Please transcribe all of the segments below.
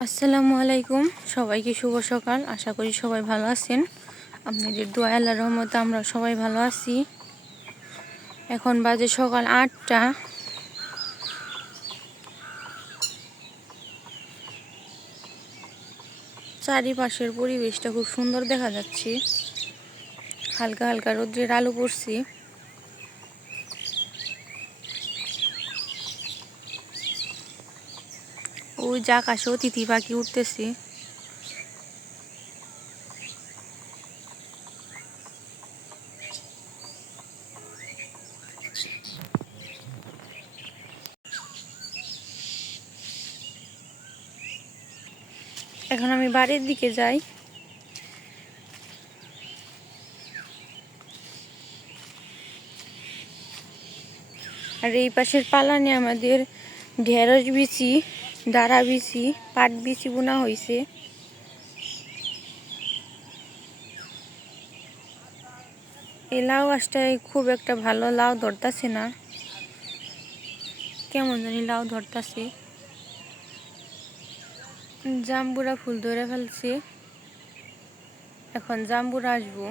আসসালামু আলাইকুম, সবাইকে শুভ সকাল। আশা করি সবাই ভালো আছেন। আপনাদের দোয়া আল্লাহর রহমতে আমরা সবাই ভালো আছি। এখন বাজে সকাল 8টা। চারিপাশের পরিবেশটা খুব সুন্দর দেখা যাচ্ছে। হালকা হালকা রোদ্রের আলো পড়ছে। ওই যে আকাশে অতিথি পাখি উঠতেছে। এখন আমি বাড়ির দিকে যাই। আর এই পাশের পালানে আমাদের ঢেঁড়স বিচি, ডাঁড়া বিচি, পাট বিচি বোনা হয়েছে। এই লাউ গাছটায় খুব একটা ভালো লাউ ধরতেছে না, কেমন জানি লাউ ধরতেছে। জাম্বুরা ফুল ধরে ফেলছে। এখন জাম্বুরা আসবো,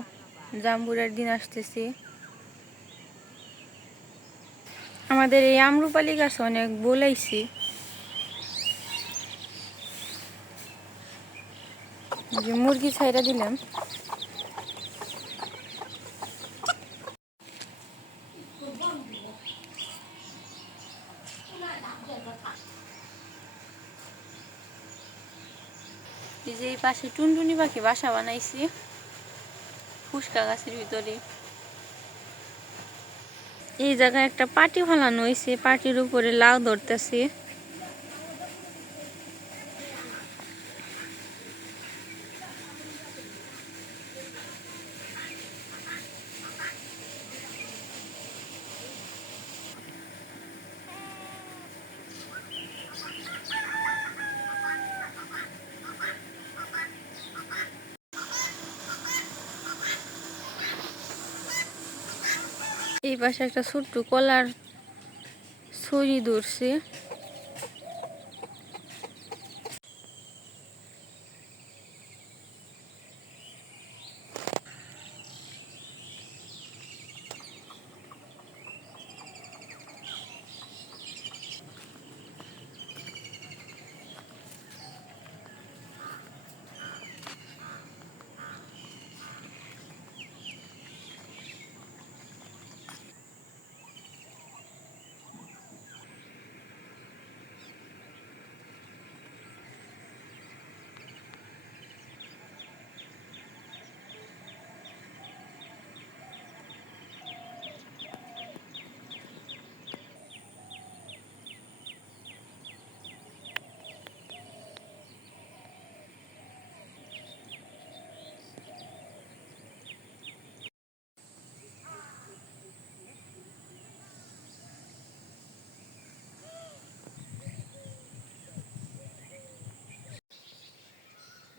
জাম্বুরার দিন আসতেছে। আমাদের এই আমরুপালি গাছ অনেক বলাইছি, যে মুরগি ছাইরা দিলাম। এই যে এই পাশে টুনটুনি পাখি বাসা বানাইছি ফুসকা গাছের ভিতরে। এই জায়গায় একটা পাটি ফেলানো হয়েছে, পাটির উপরে লাউ ধরতেছে। এই পাশে একটা ছোট্ট কলার ছড়ি ধরছে।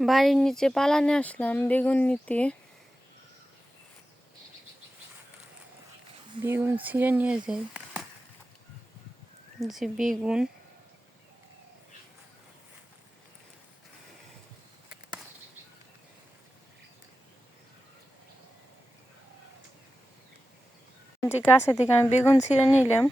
বাড়ির নিচে পালানে আসলাম বেগুন নিতে। বেগুন ছিঁড়ে নিয়ে যাই। যে বেগুন, যে গাছে থেকে আমি বেগুন ছিঁড়ে নিলাম।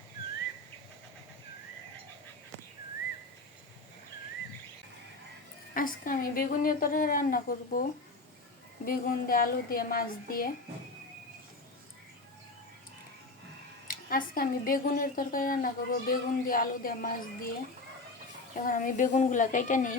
আজকে আমি বেগুন দিয়ে তরকারি রান্না করব, বেগুন দিয়ে, আলু দিয়ে, মাছ দিয়ে। আজকে আমি বেগুনের তরকারি রান্না করব, বেগুন দিয়ে, আলু দিয়ে, মাছ দিয়ে। এখন আমি বেগুনগুলা কেটে নিই।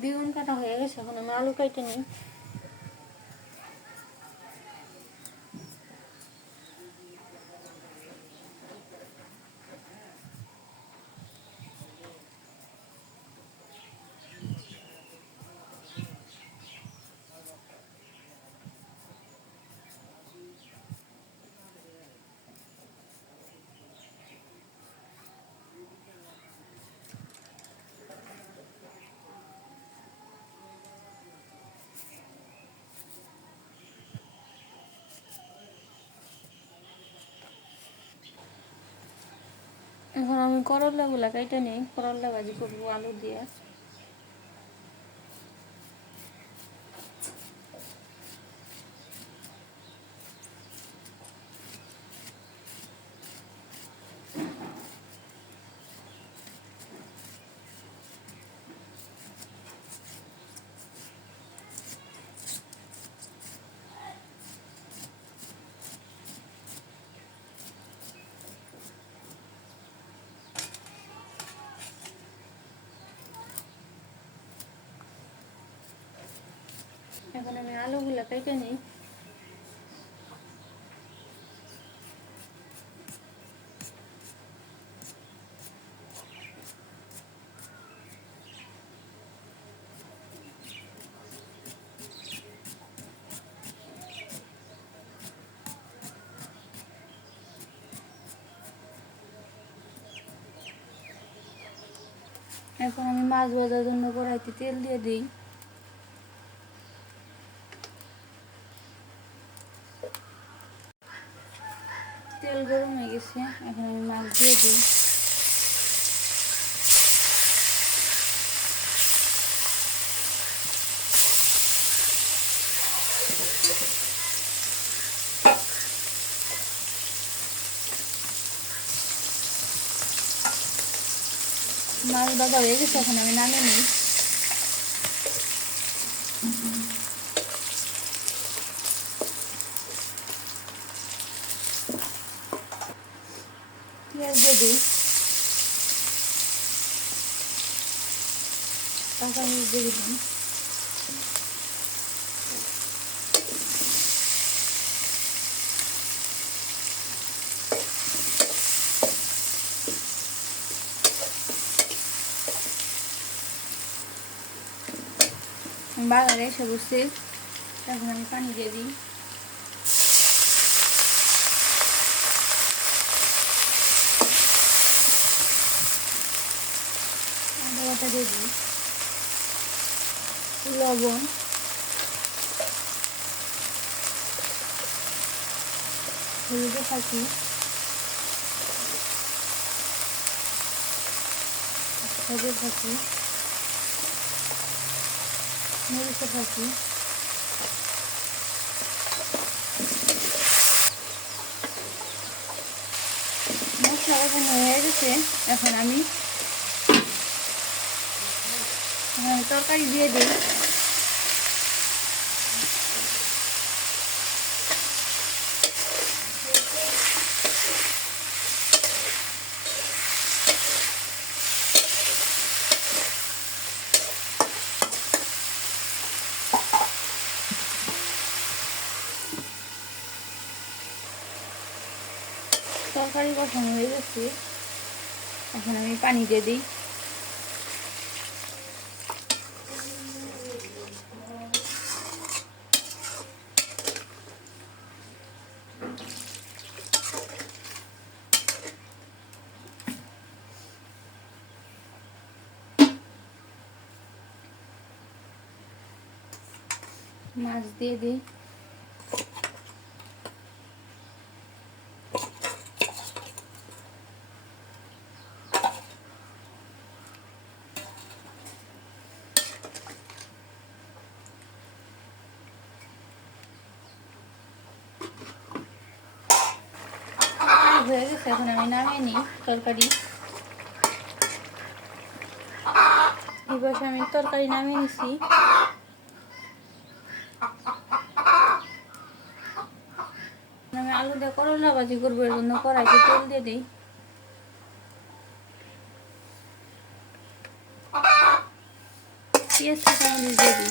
বেগুন কাটা হয়ে গেছে, এখন আমি আলু কেটে নিই। এখন আমি করলাগুলা কেটে নিই, করলা ভাজি করবো আলু দিয়ে। এখন আমি আলুগুলা কেটে নিই। এখন আমি মাছ ভাজার জন্য কড়াইতে তেল দিয়ে দিই। তেল গরম হয়ে গেছে, এখন আমি মাছ দিয়ে দিই। মাছ ভাজা হয়ে গেছে, এখন আমি নামিয়ে নিই। পেঁয়াজ দিয়ে দিই, কাঁচামরিচ দিয়ে দিলাম, বাগারে এসে বসছে। এখন আমি পানি দিয়ে দিই। আদা বাটা দিয়ে দিই, লবণ, হলুদে ফাঁকি, সবের ফাঁকি, মরিচের ফাঁকি, মশলা কষানো হয়ে গেছে। এখন আমি তরকারি দিয়ে দিই। তরকারি কষানো হয়ে গেছে, এখন আমি পানি দিয়ে দিই। মাছ দিয়ে দিই। হয়ে গেছে, এখন আমি নামিয়ে নিই তরকারি। এই পাশে আমি তরকারি নামিয়ে নিছি। আমি আলু দিয়ে করলা ভাজি করবো, এর জন্য কড়াইতে তেল দিয়ে দিই। পেঁয়াজ পেঁয়াজ কাঁচামরিচ দিয়ে দিই।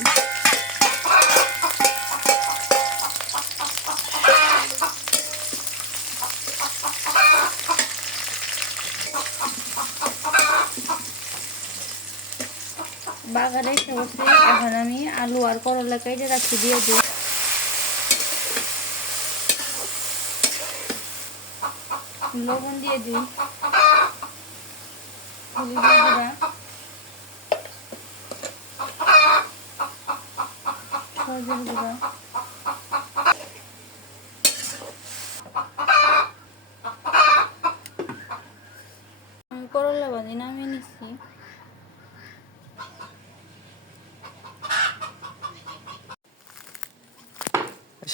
বাগারে এসে বসে এখন আমি আলু আর করলা কেটে রাখছি দিয়ে দিই। লবণ দিয়ে দিই, হলুদের গুঁড়া, সরষের গুঁড়া, আমি করলা ভাজি নামিয়ে নিচ্ছি।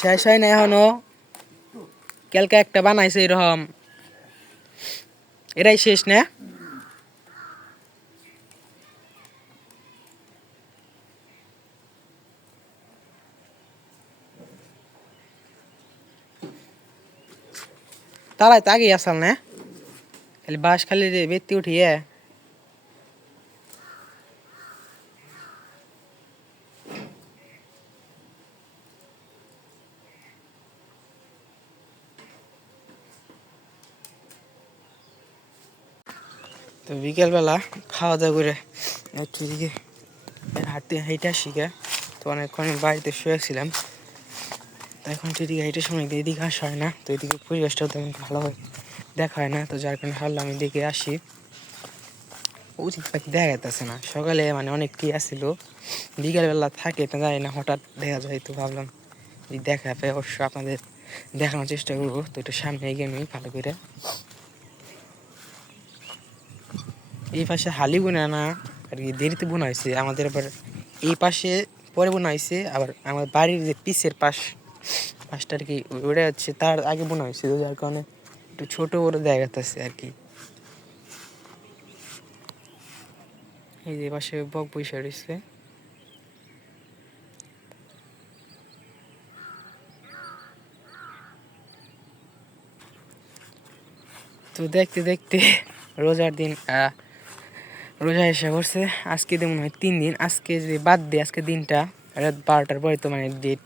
শেষ হয় না এখনো, কালকে একটা বানাইছে এরকম, এরাই শেষ না? তারাই তো আগেই আসাল না, খালি বাস খালি বেত্তি উঠিয়ে। তো বিকেলবেলা খাওয়া দাওয়া করে একটু এদিকে হাঁটতে হেঁটে শিখে, তো অনেকক্ষণ বাড়িতে শুয়েছিলাম, তো এখন তো এদিকে হেঁটে সময় এদিকে আসা হয় না, তো এদিকে পরিবেশটাও তেমন ভালো দেখা হয় না, তো যার কারণে ভাবলাম আমি এদিকে আসি। উচিত পাখি দেখা যেতেছে না, সকালে মানে অনেক কি আসছিল, বিকেলবেলা থাকে তো জানি না, হঠাৎ দেখা যায়, তো ভাবলাম যদি দেখা পাই অবশ্য আপনাদের দেখানোর চেষ্টা করবো। তো একটু সামনে এগিয়ে নিই ভালো করে। এই পাশে হালি বোনা না আর কি, দেরিতে বোনা হয়েছে আমাদের, আবার এই পাশে পরে বোনা হয়েছে, আবার আমার বাড়ির যে পিসের পাশটা আর কি, ওটা হচ্ছে তার আগে বোনা হয়েছে, যার কারণে একটু ছোট বড় দেখা যাচ্ছে আর কি। এই যে পাশে বক বইসা রয়েছে। তো দেখতে দেখতে রোজার দিন রোজা এসে করছে, আজকে তো মনে হয় 3 দিন, আজকে যে বাদ দিয়ে আজকে দিনটা রাত 12টার পরে তো মানে ডেট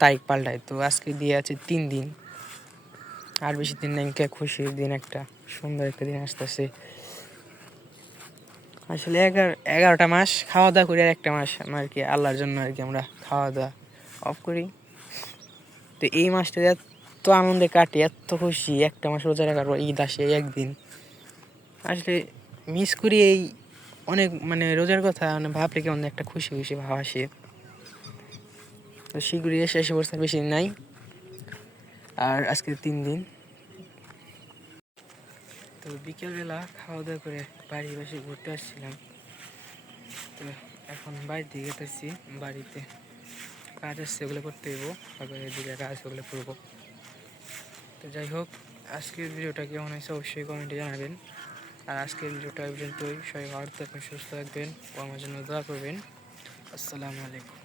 তারিখ পাল্টায়, তো আজকে দিয়ে আছে 3 দিন, আর বেশি দিন নাই, খুশির দিন, একটা সুন্দর একটা দিন আসতেছে। আসলে 11টা মাস খাওয়া দাওয়া করি, আর একটা মাস আর কি আল্লাহর জন্য আর কি আমরা খাওয়া দাওয়া অফ করি। তো এই মাসটা এত আনন্দে কাটে, এত খুশি, একটা মাস রোজা রাখার পর ঈদ আসে একদিন, আসলে মিস করি এই অনেক, মানে রোজার কথা মানে ভাবলে কেমন একটা খুশি খুশি ভাব আসে। তো শীঘ্রই এসে পড়ছে, বেশি দিন নাই, আর আজকে 3 দিন। তো বিকেলবেলা খাওয়া দাওয়া করে বাড়ি বসে ঘুরতে আসছিলাম, তো এখন বাড়ির দিকে যেতেছি, বাড়িতে কাজ আসছে ওগুলো করতে হইব, তারপরে এদিকে কাজ ওগুলো করবো। তো যাই হোক, আজকের ভিডিওটা কেমন হয়েছে অবশ্যই কমেন্টে জানাবেন, আর আজকের ভিডিওটা পর্যন্তই। সবাই ভালো থাকবেন, সুস্থ থাকবেন ও আমার জন্য দোয়া করবেন। আসসালামু আলাইকুম।